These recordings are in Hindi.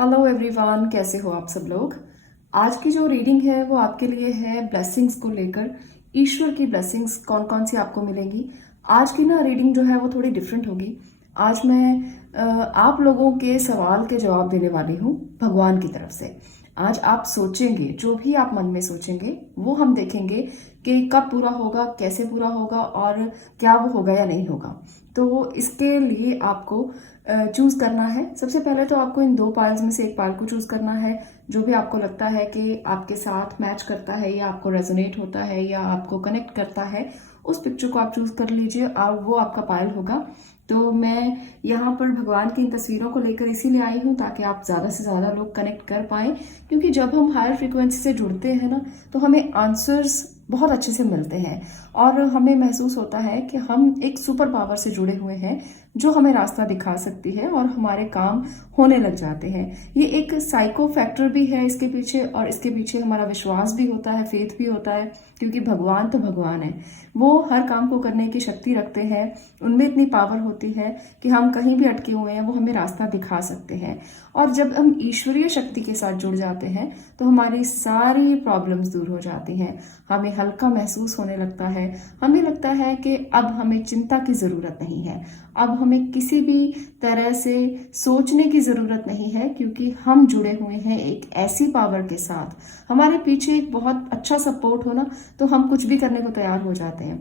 हेलो एवरीवन, कैसे हो आप सब लोग। आज की जो रीडिंग है वो आपके लिए है ब्लेसिंग्स को लेकर। ईश्वर की ब्लेसिंग्स कौन कौन सी आपको मिलेंगी। आज की ना रीडिंग जो है वो थोड़ी डिफरेंट होगी। आज मैं आप लोगों के सवाल के जवाब देने वाली हूँ भगवान की तरफ से। आज आप सोचेंगे, जो भी आप मन में सोचेंगे वो हम देखेंगे कि कब पूरा होगा, कैसे पूरा होगा और क्या वो होगा या नहीं होगा। तो इसके लिए आपको चूज करना है। सबसे पहले तो आपको इन दो पाइल्स में से एक पाइल को चूज करना है। जो भी आपको लगता है कि आपके साथ मैच करता है या आपको रेजोनेट होता है या आपको कनेक्ट करता है, उस पिक्चर को आप चूज कर लीजिए और वो आपका पाइल होगा। तो मैं यहाँ पर भगवान की इन तस्वीरों को लेकर इसीलिए आई हूँ ताकि आप ज्यादा से ज्यादा लोग कनेक्ट कर पाए, क्योंकि जब हम हायर फ्रीक्वेंसी से जुड़ते हैं ना तो हमें आंसर्स बहुत अच्छे से मिलते हैं और हमें महसूस होता है कि हम एक सुपर पावर से जुड़े हुए हैं जो हमें रास्ता दिखा सकती है और हमारे काम होने लग जाते हैं। ये एक साइको फैक्टर भी है इसके पीछे, और इसके पीछे हमारा विश्वास भी होता है, फेथ भी होता है, क्योंकि भगवान तो भगवान है। वो हर काम को करने की शक्ति रखते हैं, उनमें इतनी पावर होती है कि हम कहीं भी अटके हुए हैं वो हमें रास्ता दिखा सकते हैं। और जब हम ईश्वरीय शक्ति के साथ जुड़ जाते हैं तो हमारी सारी प्रॉब्लम्स दूर हो जाती हैं, हमें हल्का महसूस होने लगता है। हमें लगता है कि अब हमें चिंता की जरूरत नहीं है, अब हमें किसी भी तरह से सोचने की जरूरत नहीं है, क्योंकि हम जुड़े हुए हैं एक ऐसी पावर के साथ। हमारे पीछे एक बहुत अच्छा सपोर्ट हो ना तो हम कुछ भी करने को तैयार हो जाते हैं।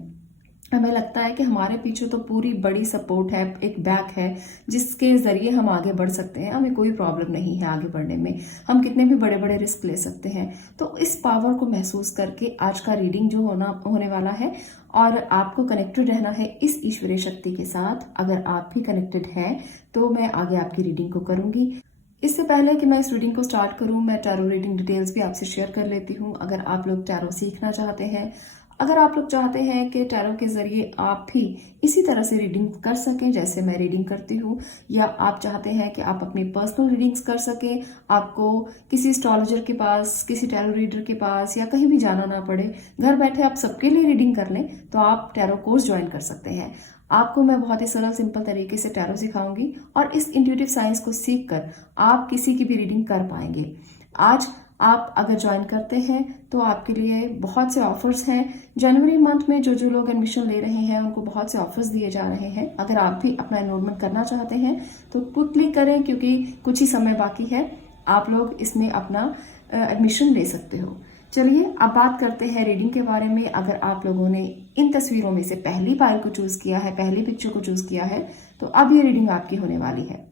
हमें लगता है कि हमारे पीछे तो पूरी बड़ी सपोर्ट है, एक बैक है जिसके जरिए हम आगे बढ़ सकते हैं। हमें कोई प्रॉब्लम नहीं है आगे बढ़ने में, हम कितने भी बड़े बड़े रिस्क ले सकते हैं। तो इस पावर को महसूस करके आज का रीडिंग जो होने वाला है, और आपको कनेक्टेड रहना है इस ईश्वरीय शक्ति के साथ। अगर आप भी कनेक्टेड हैं तो मैं आगे आपकी रीडिंग को करूंगी। इससे पहले कि मैं इस रीडिंग को स्टार्ट करूं, मैं टैरो रीडिंग डिटेल्स भी आपसे शेयर कर लेती हूं। अगर आप लोग टैरो सीखना चाहते हैं, अगर आप लोग चाहते हैं कि टैरो के जरिए आप भी इसी तरह से रीडिंग कर सकें जैसे मैं रीडिंग करती हूँ, या आप चाहते हैं कि आप अपनी पर्सनल रीडिंग्स कर सकें, आपको किसी एस्ट्रोलॉजर के पास, किसी टैरो रीडर के पास या कहीं भी जाना ना पड़े, घर बैठे आप सबके लिए रीडिंग कर लें, तो आप टैरो कोर्स ज्वाइन कर सकते हैं। आपको मैं बहुत ही सरल सिंपल तरीके से टैरो सिखाऊंगी और इस इंट्यूटिव साइंस को सीखकर आप किसी की भी रीडिंग कर पाएंगे। आज आप अगर ज्वाइन करते हैं तो आपके लिए बहुत से ऑफर्स हैं। जनवरी मंथ में जो जो लोग एडमिशन ले रहे हैं उनको बहुत से ऑफर्स दिए जा रहे हैं। अगर आप भी अपना एनरोलमेंट करना चाहते हैं तो क्विकली करें, क्योंकि कुछ ही समय बाकी है। आप लोग इसमें अपना एडमिशन ले सकते हो। चलिए अब बात करते हैं रीडिंग के बारे में। अगर आप लोगों ने इन तस्वीरों में से पहली पाइल को चूज किया है, पहली पिक्चर को चूज किया है, तो अब ये रीडिंग आपकी होने वाली है।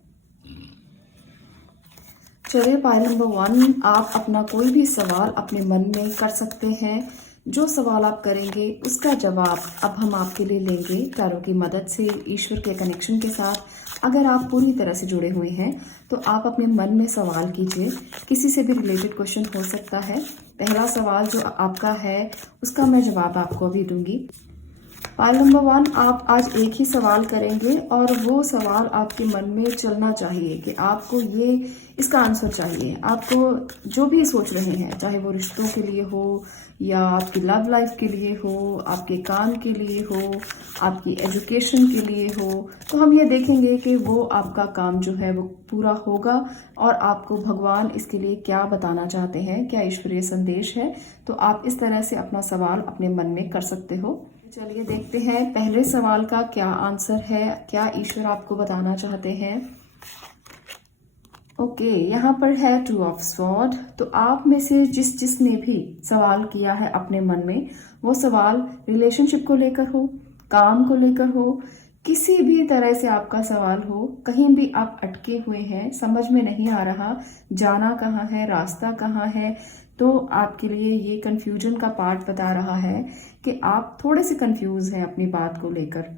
चलिए पाइल नंबर 1, आप अपना कोई भी सवाल अपने मन में कर सकते हैं। जो सवाल आप करेंगे उसका जवाब अब हम आपके लिए लेंगे टैरो की मदद से, ईश्वर के कनेक्शन के साथ। अगर आप पूरी तरह से जुड़े हुए हैं तो आप अपने मन में सवाल कीजिए, किसी से भी रिलेटेड क्वेश्चन हो सकता है। पहला सवाल जो आपका है उसका मैं जवाब आपको अभी दूंगी। पाइल नंबर 1, आप आज एक ही सवाल करेंगे और वो सवाल आपके मन में चलना चाहिए कि आपको ये इसका आंसर चाहिए। आपको जो भी सोच रहे हैं, चाहे वो रिश्तों के लिए हो या आपकी लव लाइफ के लिए हो, आपके काम के लिए हो, आपकी एजुकेशन के लिए हो, तो हम ये देखेंगे कि वो आपका काम जो है वो पूरा होगा और आपको भगवान इसके लिए क्या बताना चाहते हैं, क्या ईश्वरीय संदेश है। तो आप इस तरह से अपना सवाल अपने मन में कर सकते हो। चलिए देखते हैं पहले सवाल का क्या आंसर है, क्या ईश्वर आपको बताना चाहते हैं। ओके, यहाँ पर है 2 ऑफ स्वॉर्ड। तो आप में से जिसने भी सवाल किया है अपने मन में, वो सवाल रिलेशनशिप को लेकर हो, काम को लेकर हो, किसी भी तरह से आपका सवाल हो, कहीं भी आप अटके हुए हैं, समझ में नहीं आ रहा जाना कहाँ है, रास्ता कहाँ है, तो आपके लिए ये कंफ्यूजन का पार्ट बता रहा है कि आप थोड़े से कंफ्यूज हैं अपनी बात को लेकर।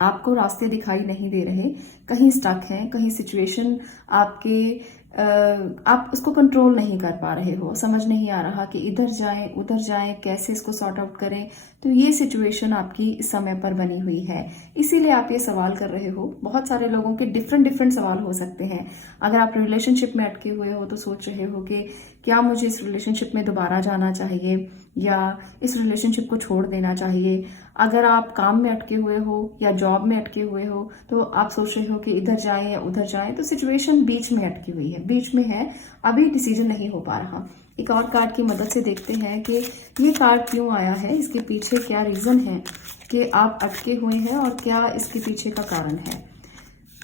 आपको रास्ते दिखाई नहीं दे रहे, कहीं स्टक हैं, कहीं सिचुएशन आपके आप उसको कंट्रोल नहीं कर पा रहे हो, समझ नहीं आ रहा कि इधर जाएं उधर जाएं, कैसे इसको सॉर्ट आउट करें। तो ये सिचुएशन आपकी इस समय पर बनी हुई है, इसीलिए आप ये सवाल कर रहे हो। बहुत सारे लोगों के डिफरेंट डिफरेंट सवाल हो सकते हैं। अगर आप रिलेशनशिप में अटके हुए हो तो सोच रहे हो कि क्या मुझे इस रिलेशनशिप में दोबारा जाना चाहिए या इस रिलेशनशिप को छोड़ देना चाहिए। अगर आप काम में अटके हुए हो या जॉब में अटके हुए हो तो आप सोच रहे हो कि इधर जाएं या उधर जाएं। तो सिचुएशन बीच में अटकी हुई है, बीच में है, अभी डिसीजन नहीं हो पा रहा। एक और कार्ड की मदद से देखते हैं कि ये कार्ड क्यों आया है, इसके पीछे क्या रीजन है कि आप अटके हुए हैं और क्या इसके पीछे का कारण है।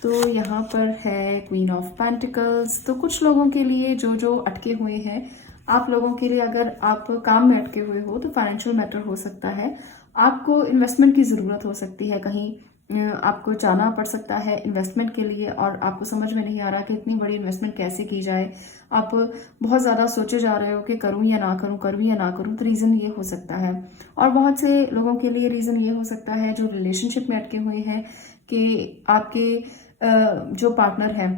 तो यहाँ पर है क्वीन ऑफ पेंटिकल्स। तो कुछ लोगों के लिए जो अटके हुए हैं, आप लोगों के लिए अगर आप काम में अटके हुए हो तो फाइनेंशियल मैटर हो सकता है। आपको इन्वेस्टमेंट की ज़रूरत हो सकती है, कहीं आपको जाना पड़ सकता है इन्वेस्टमेंट के लिए और आपको समझ में नहीं आ रहा कि इतनी बड़ी इन्वेस्टमेंट कैसे की जाए। आप बहुत ज़्यादा सोचे जा रहे हो कि करूं या ना करूं, करूं या ना करूं। तो रीज़न ये हो सकता है। और बहुत से लोगों के लिए रीज़न ये हो सकता है जो रिलेशनशिप में अटके हुए हैं कि आपके जो पार्टनर है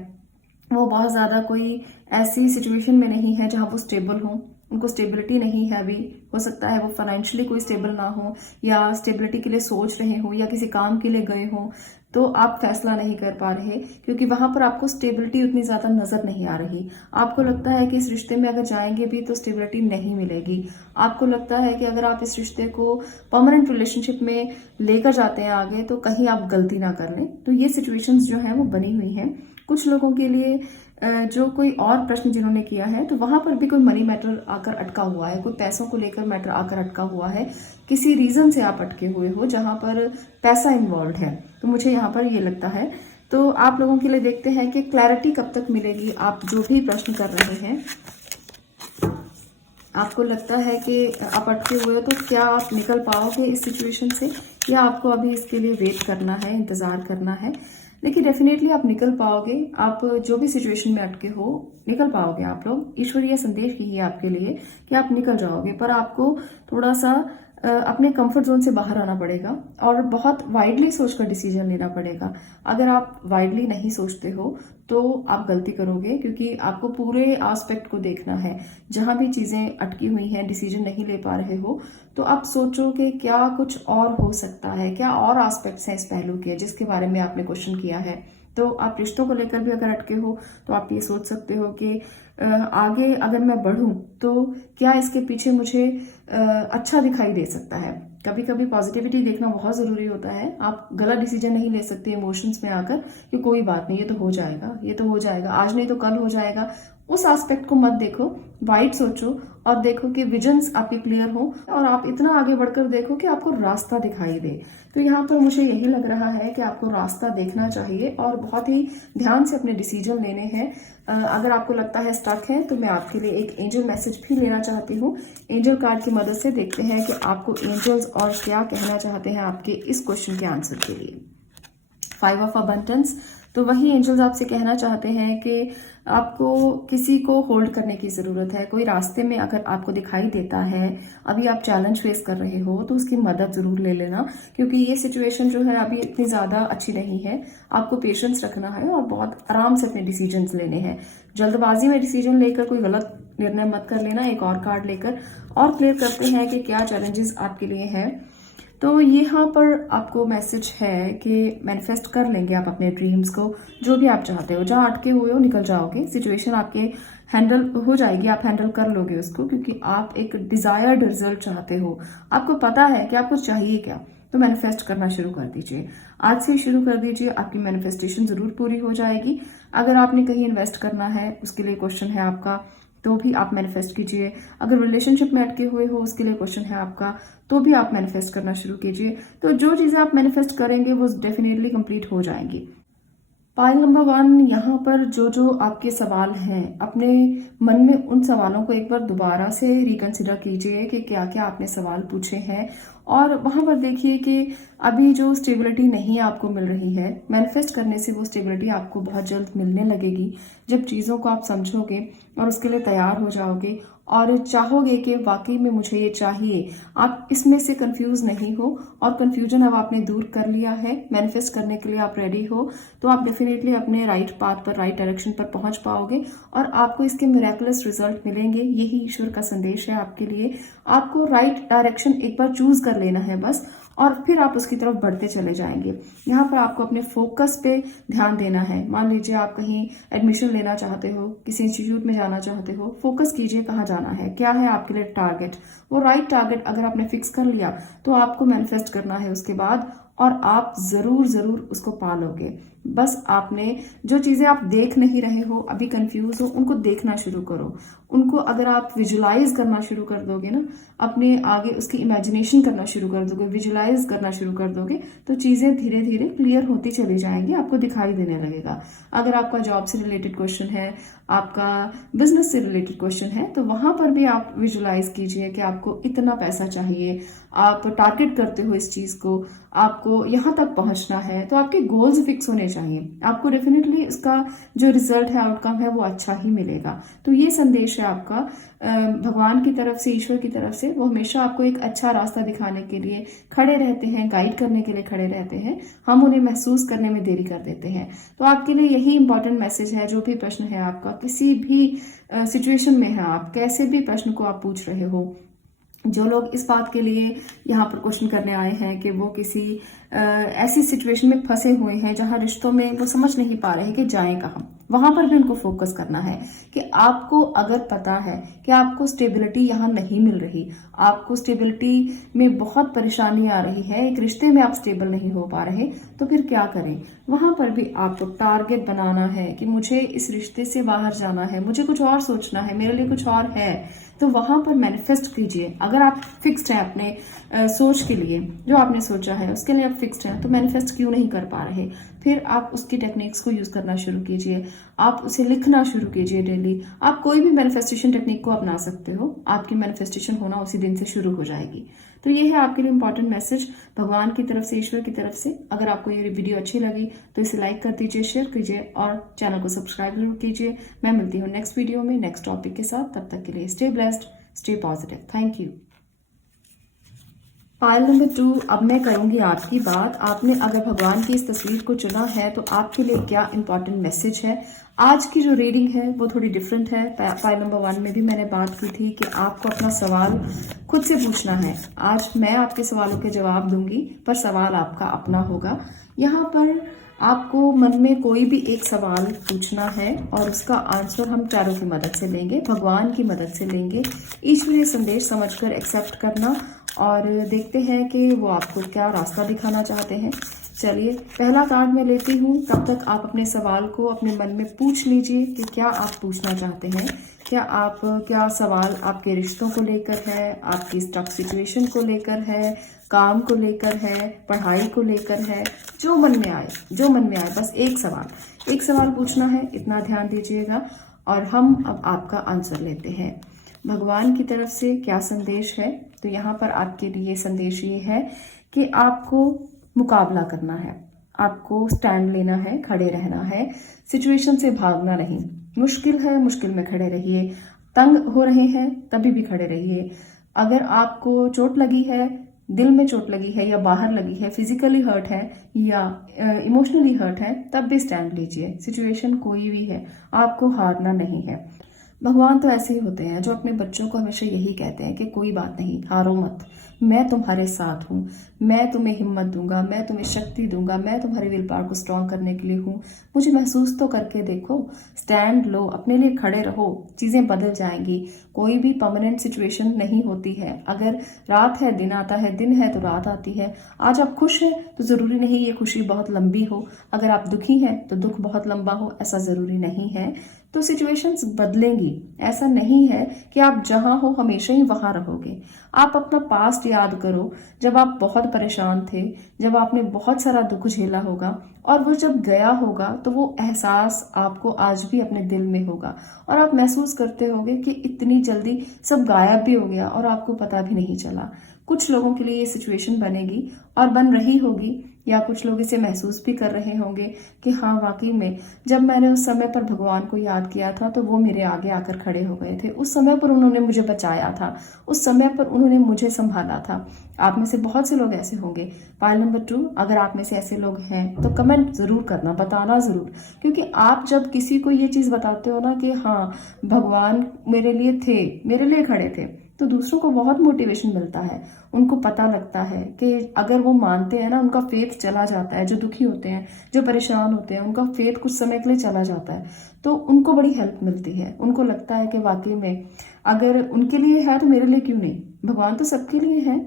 वो बहुत ज़्यादा कोई ऐसी सिचुएशन में नहीं है जहाँ वो स्टेबल हो, उनको स्टेबिलिटी नहीं है अभी। हो सकता है वो फाइनेंशियली कोई स्टेबल ना हो या स्टेबिलिटी के लिए सोच रहे हो या किसी काम के लिए गए हो तो आप फैसला नहीं कर पा रहे क्योंकि वहां पर आपको स्टेबिलिटी उतनी ज़्यादा नज़र नहीं आ रही। आपको लगता है कि इस रिश्ते में अगर जाएंगे भी तो स्टेबिलिटी नहीं मिलेगी। आपको लगता है कि अगर आप इस रिश्ते को परमानेंट रिलेशनशिप में लेकर जाते हैं आगे तो कहीं आप गलती ना कर लें। तो ये सिचुएशंस जो हैं वो बनी हुई हैं। कुछ लोगों के लिए जो कोई और प्रश्न जिन्होंने किया है तो वहां पर भी कोई मनी मैटर आकर अटका हुआ है, कोई पैसों को लेकर मैटर आकर अटका हुआ है। किसी रीजन से आप अटके हुए हो जहां पर पैसा इन्वॉल्व है। तो मुझे यहाँ पर ये लगता है। तो आप लोगों के लिए देखते हैं कि क्लैरिटी कब तक मिलेगी। आप जो भी प्रश्न कर रहे हैं, आपको लगता है कि आप अटके हुए हो तो क्या आप निकल पाओगे इस सिचुएशन से या आपको अभी इसके लिए वेट करना है, इंतजार करना है। लेकिन डेफिनेटली आप निकल पाओगे। आप जो भी सिचुएशन में अटके हो निकल पाओगे। आप लोग, ईश्वरीय संदेश ही है आपके लिए कि आप निकल जाओगे। पर आपको थोड़ा सा अपने कंफर्ट जोन से बाहर आना पड़ेगा और बहुत वाइडली सोचकर डिसीजन लेना पड़ेगा। अगर आप वाइडली नहीं सोचते हो तो आप गलती करोगे क्योंकि आपको पूरे एस्पेक्ट को देखना है। जहां भी चीजें अटकी हुई हैं, डिसीजन नहीं ले पा रहे हो तो आप सोचो कि क्या कुछ और हो सकता है, क्या और एस्पेक्ट्स हैं इस पहलू के जिसके बारे में आपने क्वेश्चन किया है। तो आप रिश्तों को लेकर भी अगर अटके हो तो आप ये सोच सकते हो कि आगे अगर मैं बढ़ूं तो क्या इसके पीछे मुझे अच्छा दिखाई दे सकता है। कभी कभी पॉजिटिविटी देखना बहुत जरूरी होता है। आप गलत डिसीजन नहीं ले सकते इमोशंस में आकर कि कोई बात नहीं, ये तो हो जाएगा, ये तो हो जाएगा, आज नहीं तो कल हो जाएगा। उस एस्पेक्ट को मत देखो, वाइड सोचो और देखो कि विजन्स आपके क्लियर हो और आप इतना आगे बढ़कर देखो कि आपको रास्ता दिखाई दे। तो यहाँ पर मुझे यही लग रहा है कि आपको रास्ता देखना चाहिए और बहुत ही ध्यान से अपने डिसीजन लेने हैं। अगर आपको लगता है स्टक है तो मैं आपके लिए एक एंजल मैसेज भी लेना चाहती हूँ। एंजल कार्ड की मदद से देखते हैं कि आपको एंजल्स और क्या कहना चाहते हैं आपके इस क्वेश्चन के आंसर के लिए। 5 ऑफ अबंडेंस। तो वही एंजल्स आपसे कहना चाहते हैं कि आपको किसी को होल्ड करने की जरूरत है। कोई रास्ते में अगर आपको दिखाई देता है, अभी आप चैलेंज फेस कर रहे हो तो उसकी मदद जरूर ले लेना क्योंकि ये सिचुएशन जो है अभी इतनी ज्यादा अच्छी नहीं है। आपको पेशेंस रखना है और बहुत आराम से अपने डिसीजंस लेने हैं। जल्दबाजी में डिसीजन लेकर कोई गलत निर्णय मत कर लेना। एक और कार्ड लेकर और क्लियर करते हैं कि क्या चैलेंजेस आपके लिए हैं। तो यहाँ पर आपको मैसेज है कि मैनिफेस्ट कर लेंगे आप अपने ड्रीम्स को, जो भी आप चाहते हो। जहाँ अटके हुए हो निकल जाओगे, सिचुएशन आपके हैंडल हो जाएगी, आप हैंडल कर लोगे उसको क्योंकि आप एक डिजायर्ड रिजल्ट चाहते हो। आपको पता है कि आपको चाहिए क्या। तो मैनिफेस्ट करना शुरू कर दीजिए, आज से शुरू कर दीजिए। आपकी मैनिफेस्टेशन जरूर पूरी हो जाएगी। अगर आपने कहीं इन्वेस्ट करना है उसके लिए क्वेश्चन है आपका तो भी आप मैनिफेस्ट कीजिए। अगर रिलेशनशिप में अटके हुए हो उसके लिए क्वेश्चन है आपका तो भी आप मैनिफेस्ट करना शुरू कीजिए। तो जो चीजें आप मैनिफेस्ट करेंगे वो डेफिनेटली कंप्लीट हो जाएंगी। पाइल नंबर 1, यहाँ पर जो आपके सवाल हैं अपने मन में उन सवालों को एक बार दोबारा से रिकंसिडर कीजिए कि क्या क्या आपने सवाल पूछे हैं और वहां पर देखिए कि अभी जो स्टेबिलिटी नहीं आपको मिल रही है, मैनिफेस्ट करने से वो स्टेबिलिटी आपको बहुत जल्द मिलने लगेगी जब चीज़ों को आप समझोगे और उसके लिए तैयार हो जाओगे और चाहोगे कि वाकई में मुझे ये चाहिए। आप इसमें से कंफ्यूज नहीं हो, और कंफ्यूजन अब आपने दूर कर लिया है, मैनिफेस्ट करने के लिए आप रेडी हो, तो आप डेफिनेटली अपने राइट पाथ पर, राइट डायरेक्शन पर पहुंच पाओगे और आपको इसके मिरेकुलस रिजल्ट मिलेंगे। यही ईश्वर का संदेश है आपके लिए। आपको राइट डायरेक्शन एक बार चूज कर लेना है बस, और फिर आप उसकी तरफ बढ़ते चले जाएंगे। यहाँ पर आपको अपने फोकस पे ध्यान देना है। मान लीजिए आप कहीं एडमिशन लेना चाहते हो, किसी इंस्टीट्यूट में जाना चाहते हो, फोकस कीजिए कहाँ जाना है, क्या है आपके लिए टारगेट। वो राइट टारगेट अगर आपने फिक्स कर लिया तो आपको मैनिफेस्ट करना है उसके बाद, और आप जरूर जरूर उसको पालोगे। बस आपने जो चीजें आप देख नहीं रहे हो, अभी कंफ्यूज हो, उनको देखना शुरू करो। उनको अगर आप विजुलाइज करना शुरू कर दोगे ना, अपने आगे उसकी इमेजिनेशन करना शुरू कर दोगे, विजुलाइज करना शुरू कर दोगे, तो चीजें धीरे धीरे क्लियर होती चली जाएंगी, आपको दिखाई देने लगेगा। अगर आपका जॉब से रिलेटेड क्वेश्चन है, आपका बिजनेस से रिलेटेड क्वेश्चन है, तो वहां पर भी आप विजुलाइज कीजिए कि आपको इतना पैसा चाहिए, आप टारगेट करते हो इस चीज को, आपको यहां तक पहुंचना है, तो आपके गोल्स फिक्स होने चाहिए। आपको डेफिनेटली इसका जो रिजल्ट है, आउटकम है, वो अच्छा ही मिलेगा। तो ये संदेश है आपका भगवान की तरफ से, ईश्वर की तरफ से। वो हमेशा आपको एक अच्छा रास्ता दिखाने के लिए खड़े रहते हैं, गाइड करने के लिए खड़े रहते हैं। हम उन्हें महसूस करने में देरी कर देते हैं। तो आपके लिए यही इंपॉर्टेंट मैसेज है। जो भी प्रश्न है आपका, किसी भी सिचुएशन में है, आप कैसे भी प्रश्न को आप पूछ रहे हो, जो लोग इस बात के लिए यहाँ पर क्वेश्चन करने आए हैं कि वो किसी ऐसी सिचुएशन में फंसे हुए हैं जहां रिश्तों में वो समझ नहीं पा रहे कि जाएं कहाँ, वहां पर भी उनको फोकस करना है कि आपको अगर पता है कि आपको स्टेबिलिटी यहाँ नहीं मिल रही, आपको स्टेबिलिटी में बहुत परेशानी आ रही है, एक रिश्ते में आप स्टेबल नहीं हो पा रहे, तो फिर क्या करें। वहां पर भी आपको टारगेट बनाना है कि मुझे इस रिश्ते से बाहर जाना है, मुझे कुछ और सोचना है, मेरे लिए कुछ और है। तो वहां पर मैनिफेस्ट कीजिए। अगर आप फिक्स्ड हैं अपने सोच के लिए, जो आपने सोचा है उसके लिए आप फिक्स्ड हैं, तो मैनिफेस्ट क्यों नहीं कर पा रहे, फिर आप उसकी टेक्निक्स को यूज करना शुरू कीजिए। आप उसे लिखना शुरू कीजिए डेली। आप कोई भी मैनिफेस्टेशन टेक्निक को अपना सकते हो, आपकी मैनिफेस्टेशन होना उसी दिन से शुरू हो जाएगी। तो ये है आपके लिए इंपॉर्टेंट मैसेज भगवान की तरफ से, ईश्वर की तरफ से। अगर आपको ये वीडियो अच्छी लगी तो इसे लाइक कर दीजिए, शेयर कीजिए और चैनल को सब्सक्राइब जरूर कीजिए। मैं मिलती हूँ नेक्स्ट वीडियो में नेक्स्ट टॉपिक के साथ। तब तक के लिए stay blessed, stay positive. Thank you. Pile number 2, अब मैं करूंगी आपकी बात। आपने अगर भगवान की इस तस्वीर को चुना है तो आपके लिए क्या इंपॉर्टेंट मैसेज है। आज की जो रीडिंग है वो थोड़ी डिफरेंट है। पायल नंबर 1 में भी मैंने बात की थी कि आपको अपना सवाल खुद से पूछना है। आज मैं आपके सवालों के जवाब दूंगी, पर सवाल आपका अपना होगा। यहाँ पर आपको मन में कोई भी एक सवाल पूछना है और उसका आंसर हम चारों की मदद से लेंगे, भगवान की मदद से लेंगे। ईश्वरीय संदेश समझकर एक्सेप्ट करना और देखते हैं कि वो आपको क्या रास्ता दिखाना चाहते हैं। चलिए पहला कार्ड मैं लेती हूँ, तब तक आप अपने सवाल को अपने मन में पूछ लीजिए कि क्या आप पूछना चाहते हैं। क्या सवाल आपके रिश्तों को लेकर है, आपकी स्टक सिचुएशन को लेकर है, काम को लेकर है, पढ़ाई को लेकर है, जो मन में आए बस एक सवाल पूछना है, इतना ध्यान दीजिएगा। और हम अब आपका आंसर लेते हैं। भगवान की तरफ से क्या संदेश है, तो यहाँ पर आपके लिए संदेश ये है कि आपको मुकाबला करना है, आपको स्टैंड लेना है, खड़े रहना है, सिचुएशन से भागना नहीं। मुश्किल है, मुश्किल में खड़े रहिए। तंग हो रहे हैं तभी भी खड़े रहिए। अगर आपको चोट लगी है, दिल में चोट लगी है या बाहर लगी है, फिजिकली हर्ट है या इमोशनली हर्ट है, तब भी स्टैंड लीजिए। सिचुएशन कोई भी है, आपको हारना नहीं है। भगवान तो ऐसे ही होते हैं जो अपने बच्चों को हमेशा यही कहते हैं कि कोई बात नहीं, हारो मत, मैं तुम्हारे साथ हूँ, मैं तुम्हें हिम्मत दूंगा, मैं तुम्हें शक्ति दूंगा, मैं तुम्हारे विल पावर को स्ट्रॉन्ग करने के लिए हूँ। मुझे महसूस तो करके देखो, स्टैंड लो, अपने लिए खड़े रहो, चीजें बदल जाएंगी। कोई भी परमानेंट सिचुएशन नहीं होती है। अगर रात है दिन आता है, दिन है तो रात आती है। आज आप खुश हैं तो जरूरी नहीं ये खुशी बहुत लंबी हो, अगर आप दुखी हैं तो दुख बहुत लंबा हो, ऐसा जरूरी नहीं है। तो सिचुएशंस बदलेंगी, ऐसा नहीं है कि आप जहां हो हमेशा ही वहां रहोगे। आप अपना पास्ट याद करो, जब आप बहुत परेशान थे, जब आपने बहुत सारा दुख झेला होगा, और वो जब गया होगा तो वो एहसास आपको आज भी अपने दिल में होगा और आप महसूस करते होगे कि इतनी जल्दी सब गायब भी हो गया और आपको पता भी नहीं चला। कुछ लोगों के लिए ये सिचुएशन बनेगी और बन रही होगी। या कुछ लोग इसे महसूस भी कर रहे होंगे कि हाँ वाकई में जब मैंने उस समय पर भगवान को याद किया था तो वो मेरे आगे आकर खड़े हो गए थे, उस समय पर उन्होंने मुझे बचाया था, उस समय पर उन्होंने मुझे संभाला था। आप में से बहुत से लोग ऐसे होंगे। पाइल नंबर 2, अगर आप में से ऐसे लोग हैं तो कमेंट जरूर करना, बताना जरूर, क्योंकि आप जब किसी को ये चीज बताते हो ना कि हाँ भगवान मेरे लिए थे, मेरे लिए खड़े थे, तो दूसरों को बहुत मोटिवेशन मिलता है। उनको पता लगता है कि अगर वो मानते हैं ना, उनका फेथ चला जाता है। जो दुखी होते हैं, जो परेशान होते हैं, उनका फेथ कुछ समय के लिए चला जाता है, तो उनको बड़ी हेल्प मिलती है। उनको लगता है कि वाकई में अगर उनके लिए है तो मेरे लिए क्यों नहीं। भगवान तो सबके लिए है।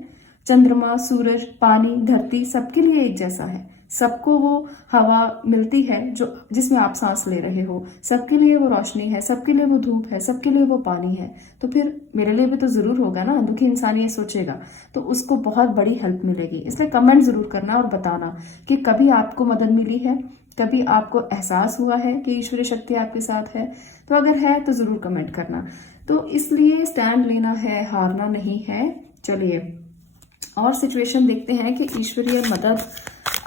चंद्रमा, सूरज, पानी, धरती सबके लिए एक जैसा है। सबको वो हवा मिलती है जो जिसमें आप सांस ले रहे हो, सबके लिए वो रोशनी है, सबके लिए वो धूप है, सबके लिए वो पानी है। तो फिर मेरे लिए भी तो जरूर होगा ना। दुखी इंसान ये सोचेगा तो उसको बहुत बड़ी हेल्प मिलेगी। इसलिए कमेंट जरूर करना और बताना कि कभी आपको मदद मिली है, कभी आपको एहसास हुआ है कि ईश्वरीय शक्ति आपके साथ है। तो अगर है तो जरूर कमेंट करना। तो इसलिए स्टैंड लेना है, हारना नहीं है। चलिए और सिचुएशन देखते हैं कि ईश्वरीय मदद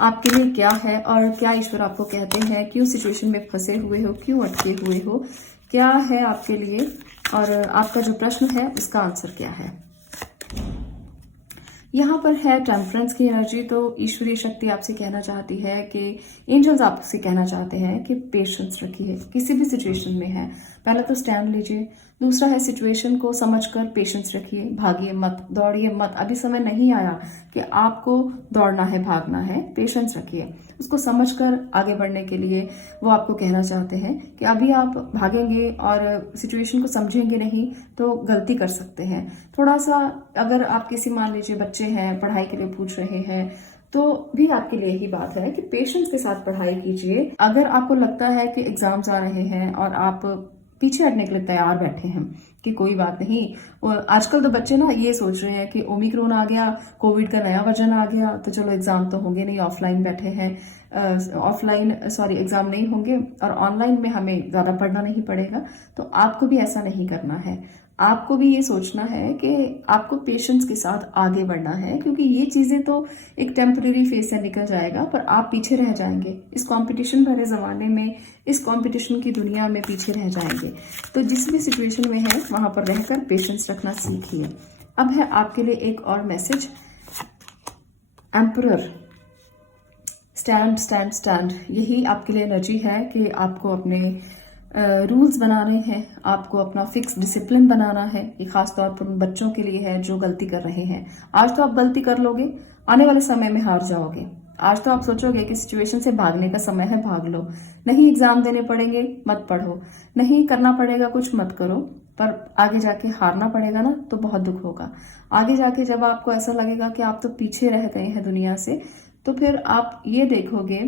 आपके लिए क्या है और क्या ईश्वर आपको कहते हैं, क्यों सिचुएशन में फंसे हुए हो, क्यों अटके हुए हो, क्या है आपके लिए, और आपका जो प्रश्न है उसका आंसर क्या है। यहाँ पर है टेम्परेंस की एनर्जी। तो ईश्वरीय शक्ति आपसे कहना चाहती है कि एंजल्स आपसे कहना चाहते हैं कि पेशेंस रखिए, किसी भी सिचुएशन में है। पहला तो स्टैंड लीजिए, दूसरा है सिचुएशन को समझकर पेशेंस रखिए, भागिए मत, दौड़िए मत। अभी समय नहीं आया कि आपको दौड़ना है, भागना है। पेशेंस रखिए, उसको समझकर आगे बढ़ने के लिए वो आपको कहना चाहते हैं कि अभी आप भागेंगे और सिचुएशन को समझेंगे नहीं तो गलती कर सकते हैं। थोड़ा सा अगर आप किसी, मान लीजिए बच्चे हैं, पढ़ाई के लिए पूछ रहे हैं, तो भी आपके लिए ही बात है कि पेशेंस के साथ पढ़ाई कीजिए। अगर आपको लगता है कि एग्जाम्स आ रहे हैं और आप पीछे हटने के लिए तैयार बैठे हैं कि कोई बात नहीं, आजकल तो बच्चे ना ये सोच रहे हैं कि ओमिक्रॉन आ गया, कोविड का नया वर्जन आ गया, तो चलो एग्जाम तो होंगे नहीं, ऑफलाइन बैठे हैं, एग्जाम नहीं होंगे और ऑनलाइन में हमें ज्यादा पढ़ना नहीं पड़ेगा। तो आपको भी ऐसा नहीं करना है। आपको भी ये सोचना है कि आपको पेशेंस के साथ आगे बढ़ना है, क्योंकि ये चीजें तो एक टेम्परेरी फेज से निकल जाएगा, पर आप पीछे रह जाएंगे इस कंपटीशन भरे जमाने में, इस कंपटीशन की दुनिया में पीछे रह जाएंगे। तो जिस भी सिचुएशन में है वहां पर रहकर पेशेंस रखना सीखिए। अब है आपके लिए एक और message, emperor, stand stand stand. यही आपके लिए एनर्जी है कि आपको अपने रूल्स बनाने हैं, आपको अपना फिक्स डिसिप्लिन बनाना है। ये खास तौर पर उन बच्चों के लिए है जो गलती कर रहे हैं। आज तो आप गलती कर लोगे, आने वाले समय में हार जाओगे। आज तो आप सोचोगे कि सिचुएशन से भागने का समय है, भाग लो। नहीं एग्जाम देने पड़ेंगे, मत पढ़ो। नहीं करना पड़ेगा कुछ, मत करो। पर आगे जाके हारना पड़ेगा ना, तो बहुत दुख होगा। आगे जाके जब आपको ऐसा लगेगा कि आप तो पीछे रह गए हैं दुनिया से, तो फिर आप ये देखोगे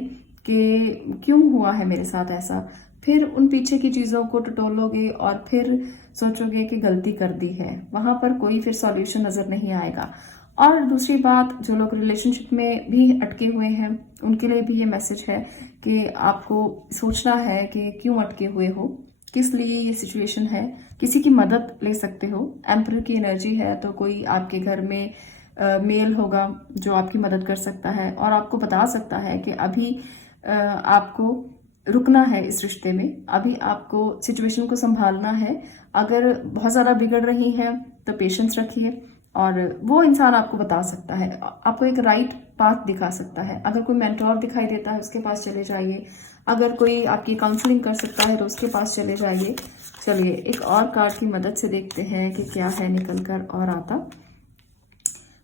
कि क्यों हुआ है मेरे साथ ऐसा। फिर उन पीछे की चीजों को टटोलोगे और फिर सोचोगे कि गलती कर दी है। वहां पर कोई फिर सॉल्यूशन नजर नहीं आएगा। और दूसरी बात, जो लोग रिलेशनशिप में भी अटके हुए हैं उनके लिए भी ये मैसेज है कि आपको सोचना है कि क्यों अटके हुए हो, किस लिए ये सिचुएशन है। किसी की मदद ले सकते हो। एम्परर की एनर्जी है तो कोई आपके घर में मेल होगा जो आपकी मदद कर सकता है और आपको बता सकता है कि अभी आपको रुकना है इस रिश्ते में, अभी आपको सिचुएशन को संभालना है। अगर बहुत ज्यादा बिगड़ रही है तो पेशेंस रखिए। और वो इंसान आपको बता सकता है, आपको एक राइट पाथ दिखा सकता है। अगर कोई मेंटोर दिखाई देता है उसके पास चले जाइए। अगर कोई आपकी काउंसलिंग कर सकता है तो उसके पास चले जाइए। चलिए एक और कार्ड की मदद से देखते हैं कि क्या है निकल कर और आता।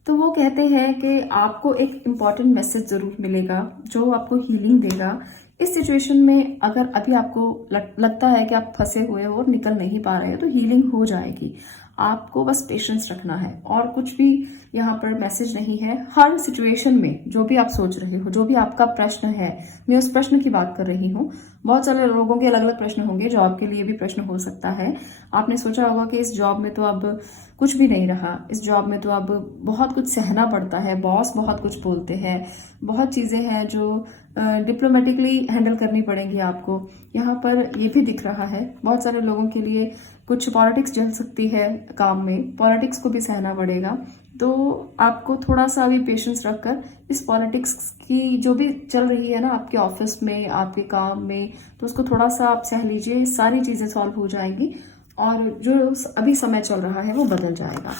तो वो कहते हैं कि आपको एक इम्पॉर्टेंट मैसेज जरूर मिलेगा जो आपको हीलिंग देगा इस सिचुएशन में। अगर अभी आपको लगता है कि आप फंसे हुए हो और निकल नहीं पा रहे हो, तो हीलिंग हो जाएगी। आपको बस पेशेंस रखना है और कुछ भी यहाँ पर मैसेज नहीं है। हर सिचुएशन में जो भी आप सोच रहे हो, जो भी आपका प्रश्न है, मैं उस प्रश्न की बात कर रही हूँ। बहुत सारे लोगों के अलग अलग प्रश्न होंगे, जो आपके लिए भी प्रश्न हो सकता है। आपने सोचा होगा कि इस जॉब में तो अब कुछ भी नहीं रहा, इस जॉब में तो अब बहुत कुछ सहना पड़ता है, बॉस बहुत कुछ बोलते हैं, बहुत चीजें हैं जो डिप्लोमेटिकली हैंडल करनी पड़ेंगी आपको। यहाँ पर ये भी दिख रहा है बहुत सारे लोगों के लिए कुछ पॉलिटिक्स चल सकती है काम में, पॉलिटिक्स को भी सहना पड़ेगा। तो आपको थोड़ा सा अभी पेशेंस रखकर इस पॉलिटिक्स की जो भी चल रही है ना आपके ऑफिस में, आपके काम में, तो उसको थोड़ा सा आप सह लीजिए, सारी चीज़ें सॉल्व हो जाएंगी और जो अभी समय चल रहा है वो बदल जाएगा।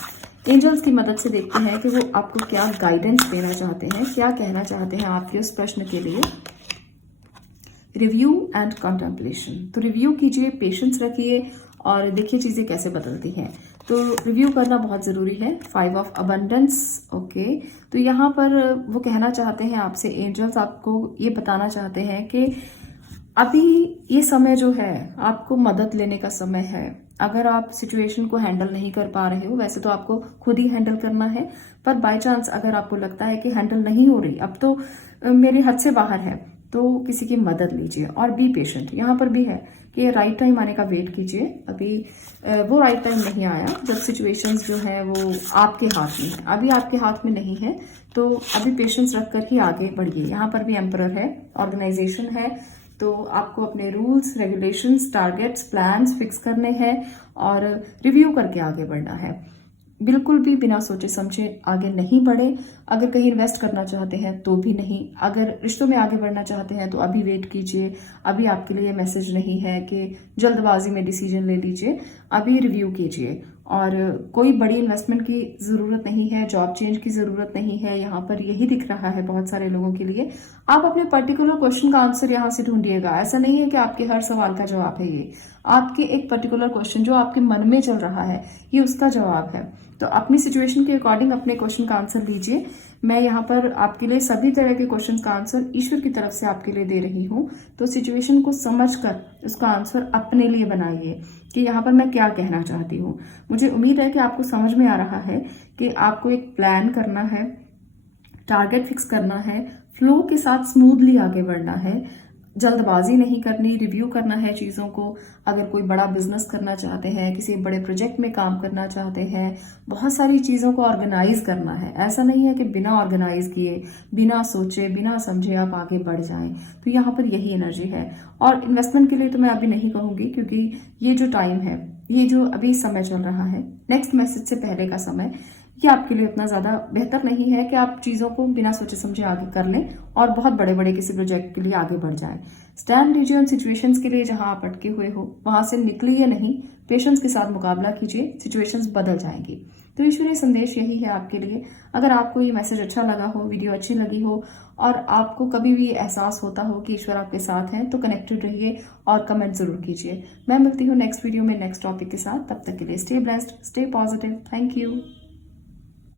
एंजल्स की मदद से देखते हैं कि वो आपको क्या गाइडेंस देना चाहते हैं, क्या कहना चाहते हैं आपके उस प्रश्न के लिए। रिव्यू एंड कंटेम्पलेशन, तो रिव्यू कीजिए, पेशेंस रखिए और देखिए चीज़ें कैसे बदलती हैं। तो रिव्यू करना बहुत ज़रूरी है। 5 ऑफ अबंडेंस, ओके। तो यहाँ पर वो कहना चाहते हैं आपसे, एंजल्स आपको ये बताना चाहते हैं कि अभी ये समय जो है आपको मदद लेने का समय है। अगर आप सिचुएशन को हैंडल नहीं कर पा रहे हो, वैसे तो आपको खुद ही हैंडल करना है, पर बाय चांस अगर आपको लगता है कि हैंडल नहीं हो रही, अब तो मेरे हद से बाहर है, तो किसी की मदद लीजिए और बी पेशेंट। यहाँ पर भी है कि राइट टाइम आने का वेट कीजिए। अभी वो राइट टाइम नहीं आया जब सिचुएशंस जो है वो आपके हाथ में है, अभी आपके हाथ में नहीं है, तो अभी पेशेंस रख कर ही आगे बढ़िए। यहाँ पर भी एम्परर है, ऑर्गेनाइजेशन है, तो आपको अपने rules, regulations, targets, plans fix करने हैं और रिव्यू करके आगे बढ़ना है। बिल्कुल भी बिना सोचे समझे आगे नहीं बढ़े। अगर कहीं इन्वेस्ट करना चाहते हैं तो भी नहीं, अगर रिश्तों में आगे बढ़ना चाहते हैं तो अभी वेट कीजिए। अभी आपके लिए मैसेज नहीं है कि जल्दबाजी में डिसीजन ले लीजिए, अभी रिव्यू कीजिए। और कोई बड़ी इन्वेस्टमेंट की ज़रूरत नहीं है, जॉब चेंज की ज़रूरत नहीं है, यहाँ पर यही दिख रहा है बहुत सारे लोगों के लिए। आप अपने पर्टिकुलर क्वेश्चन का आंसर यहाँ से ढूंढिएगा। ऐसा नहीं है कि आपके हर सवाल का जवाब है ये, आपके एक पर्टिकुलर क्वेश्चन जो आपके मन में चल रहा है ये उसका जवाब है। तो अपनी सिचुएशन के अकॉर्डिंग अपने क्वेश्चन का आंसर लीजिए। मैं यहाँ पर आपके लिए सभी तरह के क्वेश्चन का आंसर ईश्वर की तरफ से आपके लिए दे रही हूँ। तो सिचुएशन को समझकर उसका आंसर अपने लिए बनाइए कि यहाँ पर मैं क्या कहना चाहती हूँ। मुझे उम्मीद है कि आपको समझ में आ रहा है कि आपको एक प्लान करना है, टारगेट फिक्स करना है, फ्लो के साथ स्मूथली आगे बढ़ना है, जल्दबाजी नहीं करनी, रिव्यू करना है चीज़ों को। अगर कोई बड़ा बिजनेस करना चाहते हैं, किसी बड़े प्रोजेक्ट में काम करना चाहते हैं, बहुत सारी चीज़ों को ऑर्गेनाइज करना है। ऐसा नहीं है कि बिना ऑर्गेनाइज किए, बिना सोचे, बिना समझे आप आगे बढ़ जाएं। तो यहाँ पर यही एनर्जी है। और इन्वेस्टमेंट के लिए तो मैं अभी नहीं कहूँगी, क्योंकि ये जो टाइम है, ये जो अभी समय चल रहा है, नेक्स्ट मैसेज से पहले का समय, ये आपके लिए उतना ज्यादा बेहतर नहीं है कि आप चीजों को बिना सोचे समझे आगे कर लें और बहुत बड़े बड़े किसी प्रोजेक्ट के लिए आगे बढ़ जाएं। स्टैंड लीजिए उन सिचुएशंस के लिए जहां आप अटके हुए हो, वहां से निकलिए नहीं, पेशेंस के साथ मुकाबला कीजिए, सिचुएशंस बदल जाएंगी। तो ईश्वरीय संदेश यही है आपके लिए। अगर आपको ये मैसेज अच्छा लगा हो, वीडियो अच्छी लगी हो और आपको कभी भी एहसास होता हो कि ईश्वर आपके साथ हैं, तो कनेक्टेड रहिए और कमेंट जरूर कीजिए। मैं मिलती हूँ नेक्स्ट वीडियो में नेक्स्ट टॉपिक के साथ। तब तक के लिए stay blessed, stay positive. Thank you.